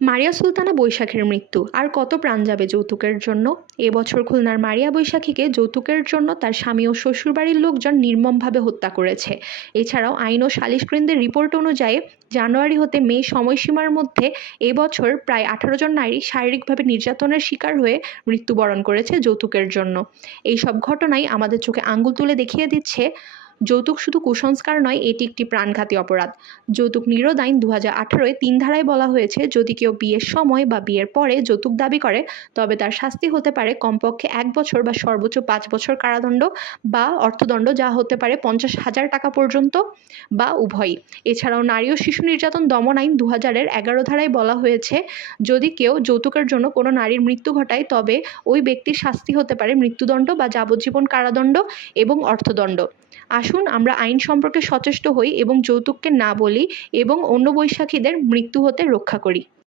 মারিয়া সুলতানা বৈশাখীর মৃত্যু, আর কত প্রাণ যাবে যৌতুকের জন্য। এবছর খুলনার মারিয়া বৈশাখীকে যৌতুকের জন্য তার স্বামী ও শ্বশুরবাড়ির লোকজন নির্মমভাবে হত্যা করেছে। এছাড়াও আইন ও সালিশকেন্দ্রের রিপোর্ট অনুযায়ী জানুয়ারি হতে মে সময়সীমার মধ্যে এবছর প্রায় 18 জন নারী শারীরিকভাবে নির্যাতনের শিকার হয়ে মৃত্যুবরণ করেছে যৌতুকের জন্য। এই সব ঘটনাই আমাদের চোখে আঙ্গুল তুলে দেখিয়ে দিচ্ছে যৌতুক শুধু কুসংস্কার নয়, এটি একটি প্রাণঘাতী অপরাধ। যৌতুক নিরোধ আইন 2018 3 ধারায় বলা হয়েছে, যদি কেউ বিয়ের সময় বা বিয়ের পরে যৌতুক দাবি করে তবে তার শাস্তি হতে পারে কমপক্ষে 1 বছর বা সর্বোচ্চ 5 বছর কারাদণ্ড বা অর্থদণ্ড, যা হতে পারে 50,000 টাকা পর্যন্ত বা উভয়ই। এছাড়াও নারী ও শিশু নির্যাতন দমন আইন 2011 ধারায় বলা হয়েছে, যদি কেউ যৌতুকের জন্য কোনো নারীর মৃত্যু ঘটায় তবে ওই ব্যক্তির শাস্তি হতে পারে মৃত্যুদণ্ড বা যাবজ্জীবন কারাদণ্ড এবং অর্থদণ্ড। আসুন আমরা আইন সম্পর্কে সচেষ্ট হই এবং যৌতুককে না বলি এবং অন্য বৈশাখীদের মৃত্যু হতে রক্ষা করি।